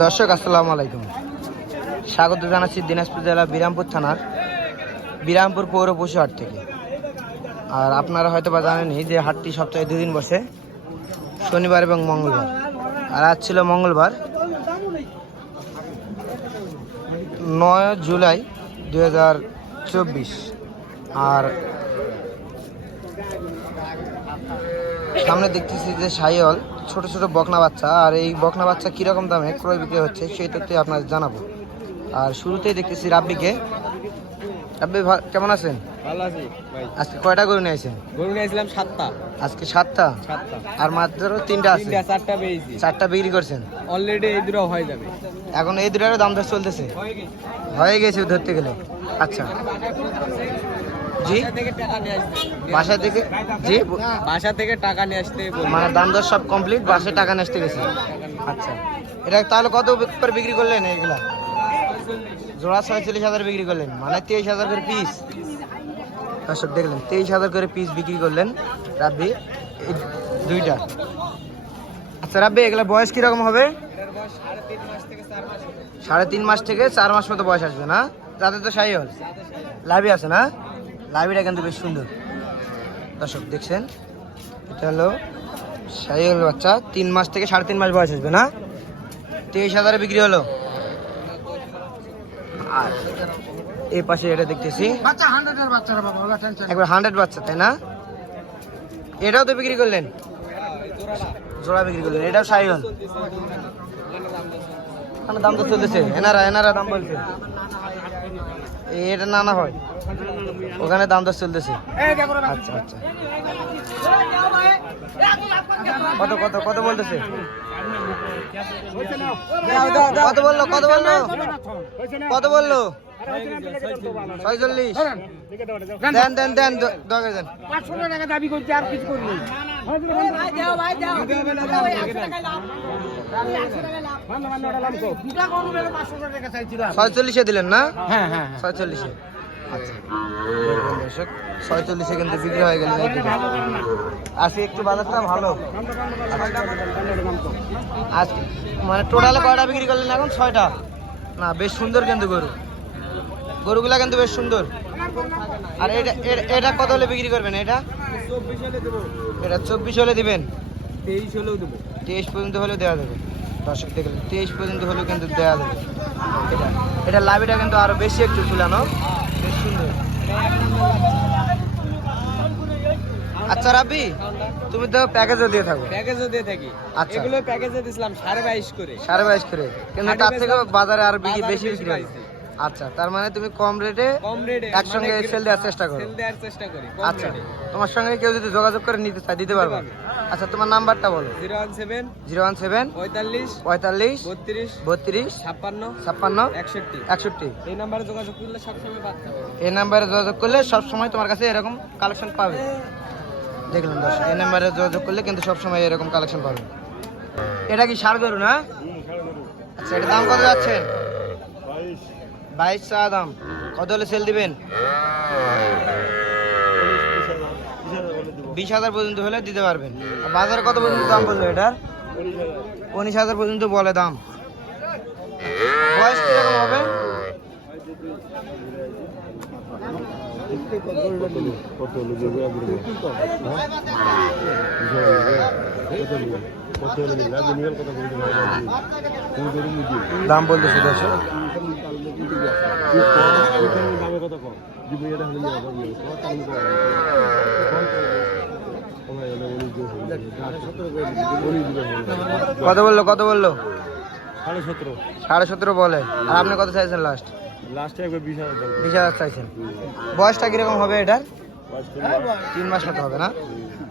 দর্শক আসসালামু আলাইকুম, স্বাগত জানাচ্ছি দিনাজপুর জেলা বিরামপুর থানার বিরামপুর পৌর পশু হাট থেকে। আর আপনারা হয়তো বা জানেনই যে হাটটি সপ্তাহে দুদিন বসে, শনিবার এবং মঙ্গলবার। আর আজ ছিল মঙ্গলবার 9 জুলাই 2024। আর সামনে দেখতেছি যে শাহিওয়াল ছোট ছোট বকনা বাচ্চা। আর এই বকনা বাচ্চা কিরকম দামে ক্রয় বিক্রি হচ্ছে সেই তথ্য আপনাদের জানাবো। আর শুরুতেই দেখতেছি রাব্বিকে। রাব্বি কেমন আছেন? ভালো আছি ভাই। আজকে কয়টা গরু নিয়েছেন? গরু নিয়েছিলাম 7টা। আজকে 7টা? আর মাত্র 3টা আছে? 4টা পেয়েছি। 4টা বিক্রি করছেন অলরেডি এই দুটো হয়ে যাবে। এখন এই দুটারও দাম দর চলতেছে? হয়ে গেছে ধরতে গেলে। আচ্ছা জি, বাসা থেকে? জি, বাসা থেকে টাকা নিয়ে আসতে মানে দাম দর সব কমপ্লিট, বাসায় টাকা নিয়ে আসতে গেছে। আচ্ছা, এটা তাহলে কত করে বিক্রি করলেন? এইগুলা জোড়া 46,000 বিক্রি করলেন, মানে 23,000 করে পিস। দর্শক দেখলেন 23,000 করে পিস বিক্রি করলেন রাব্বি এই দুইটা। আচ্ছা রাব্বি, এগুলা বয়স কিরকম হবে? 3.5 মাস থেকে 4 মাস মতো বয়স আসবে না? তাতে তো শাহিওয়াল লাভি আছে না? লাভিটা কিন্তু বেশ সুন্দর। দর্শক দেখছেন, এটা হলো শাহিওয়াল বাচ্চা। 3 মাস থেকে 3.5 মাস বয়স আসবে না? 23,000 বিক্রি হলো। আর এই পাশে এটা দেখতেছি একবার 100 বাচ্চা, তাই না? এটাও তো বিক্রি করলেন, জোড়া বিক্রি করলেন। এটাও শাহিওয়াল, দাম তো চলতেছে। এনারা দাম বলছে, এটা না হয় ওখানে দাম দর চলতেছে। আচ্ছা আচ্ছা, কত কত কত বলতেছে? কত বললো কত বললো কত বললো? 46। দেন দেন দেন, দরকার দেন। 500 টাকা দাবি করছি, আর কিছু করিনি। 46-এ দিলেন না? হ্যাঁ হ্যাঁ 46-এ। আচ্ছা, 46-এ কিন্তু বিক্রি হয়ে গেল। আজকে একটু বাজারটা ভালো। আজকে মানে টোটালে কয়টা বিক্রি করলেন এখন? 6টা না? বেশ সুন্দর কিন্তু গরুগুলা কিন্তু বেশ সুন্দর। আর এটা কত হলে বিক্রি করবেন? এটা 24 হলে দিবেন? 23 হলেও দেবো। 23 পর্যন্ত হলেও দেওয়া যাবে। দর্শক দেখলেন 23 পর্যন্ত হলেও কিন্তু দেওয়া যাবে। এটা লাভিটা কিন্তু আরো বেশি একটু ফুলানো, বেশ সুন্দর। আচ্ছা রাব্বি, তুমি তো প্যাকেজও দিয়ে থাকো? প্যাকেজও দিয়ে থাকি। আচ্ছা, এগুলো প্যাকেজে দিছিলাম 22.5 করে। 22.5 করে, কিন্তু তার থেকে বাজারে আর বেশি বিক্রি হয়। আচ্ছা, তার মানে তুমি কম রেটে একসঙ্গে সেল দেওয়ার চেষ্টা করো? আচ্ছা, তোমার সঙ্গে কেউ যদি যোগাযোগ করে নিতে চায় দিতে পারবে? আচ্ছা, তোমার নাম্বারটা বলো। 017 45 32 56 61 এই নাম্বারে যোগাযোগ করলে সবসময় পাবে। এই নাম্বারে যোগাযোগ করলে সবসময় তোমার কাছে এরকম কালেকশন পাবে। দেখলেন দর্শক, এই নাম্বারে যোগাযোগ করলে কিন্তু সবসময় এরকম কালেকশন পাবে। এটা কি ষাঁড় গরু না? আচ্ছা, এটা দাম কত যাচ্ছেন? 22 চা দাম। কত হলে সেল দিবেন? 20,000 পর্যন্ত হলে দিতে পারবেন। বাজারে কত পর্যন্ত দাম বললো এটার? 19,000 পর্যন্ত বলে দাম। বয়স কিরকম হবে? দাম বলতেছে দর্শক। কত বললো? 17.5 বলে। আর আপনি কত চাইছেন লাস্ট? 20,000 চাইছেন। বয়সটা কিরকম হবে এটার? 3 মাস মতো হবে না?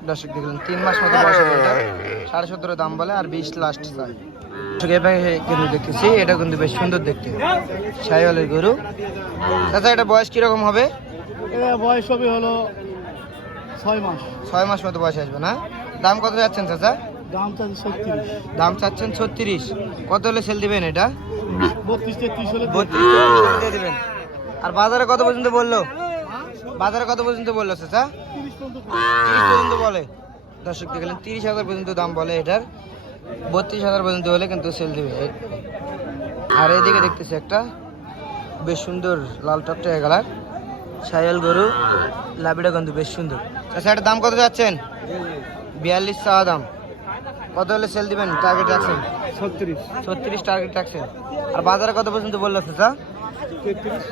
দর্শক দেখলেন 3 মাস মতো বয়স হবে এটা। 17.5 দাম বলে, আর 20 লাস্ট চাই। গরু দেখতেছি, এটা কিন্তু বেশ সুন্দর দেখতে, শাহিওয়ালের গরু। আচ্ছা, এটা বয়স কিরকম হবে? বয়স হবে হলো 6 মাস মতো বয়স আসবে না? দাম কত যাচ্ছেন চাচা? দাম চাচ্ছেন 36। কত হলে সেল দিবেন এটা? 32-33 হলে 32 দিয়ে দিবেন। আর বাজারে কত পর্যন্ত বললো? বাজারে কত পর্যন্ত বললো চাচা? 30 পর্যন্ত বলে। দর্শক দেখলেন 30,000 পর্যন্ত দাম বলে এটার। 32,000 পর্যন্ত হলে কিন্তু সেল দিবে। আর এদিকে দেখতেছি একটা বেশ সুন্দর লাল টকটকে কালার সায়াল গরু, লাভিটা কিন্তু বেশ সুন্দর। আচ্ছা এটার দাম কত যাচ্ছেন? 42 চাওয়া দাম। কত হলে সেল দিবেন টার্গেট রাখছেন? 36 টার্গেট রাখছেন। আর বাজারে কত পর্যন্ত বললো চাচা? 33।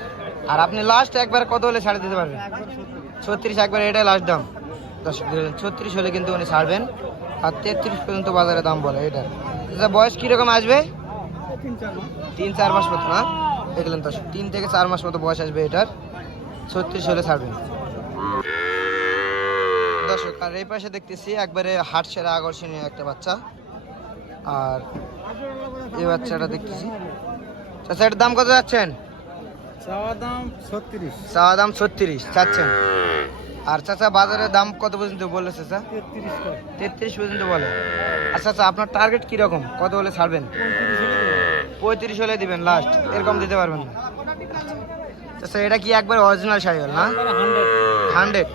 আর আপনি লাস্ট একবার কত হলে ছাড়ে দিতে পারবেন? 36 একবার, এটাই লাস্ট দাম। 36 হলে কিন্তু উনি ছাড়বেন। আর 33 পর্যন্ত বাজারে দাম বলে এটা। আচ্ছা বয়স কীরকম আসবে? 3-4 মাস মতো না? দেখলেন তো 3 থেকে 4 মাস মতো বয়স আসবে এটার। 36 হলে ছাড়বেন দর্শক। আর এই পাশে দেখতেছি একবারে হাট সেরা আকর্ষণীয় একটা বাচ্চা। আর এই বাচ্চাটা দেখতেছি। আচ্ছা এটার দাম কত যাচ্ছেন? চাওয়া দাম 36। চাওয়া দাম 36 চাচ্ছেন। আর চাচা বাজারের দাম কত পর্যন্ত বললো চাচা? 33 পর্যন্ত বলে। আচ্ছা আচ্ছা আপনার টার্গেট কিরকম, কত হলে ছাড়বেন? 35 হলে দিবেন লাস্ট, এরকম দিতে পারবেন না? আচ্ছা এটা কি একবার অরিজিনাল শাহিওয়াল না? 100।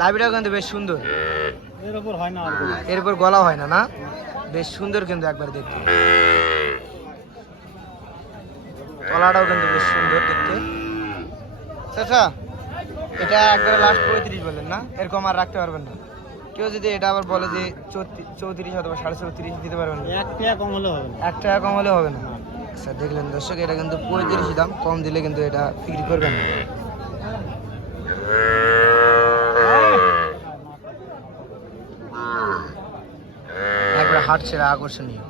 লাভিটাও কিন্তু বেশ সুন্দর। এর উপর গলা হয় না, না? বেশ সুন্দর কিন্তু একবার দেখতে। তলাটাও কিন্তু বেশ সুন্দর দেখতে। চাচা এটা একবারে লাস্ট 35 বলেন না? এরকম আর রাখতে পারবেন না? কেউ যদি এটা আবার বলে যে 34 অথবা 34.5 দিতে পারবেন না? 1 টাকা কম হলে হবে না। 1 টাকা কম হলে হবে না। আচ্ছা দেখলেন দর্শক, এটা কিন্তু 35 দাম, কম দিলে কিন্তু এটা বিক্রি করবেন না। একবার হাট ছেড়ে আকর্ষণীয়।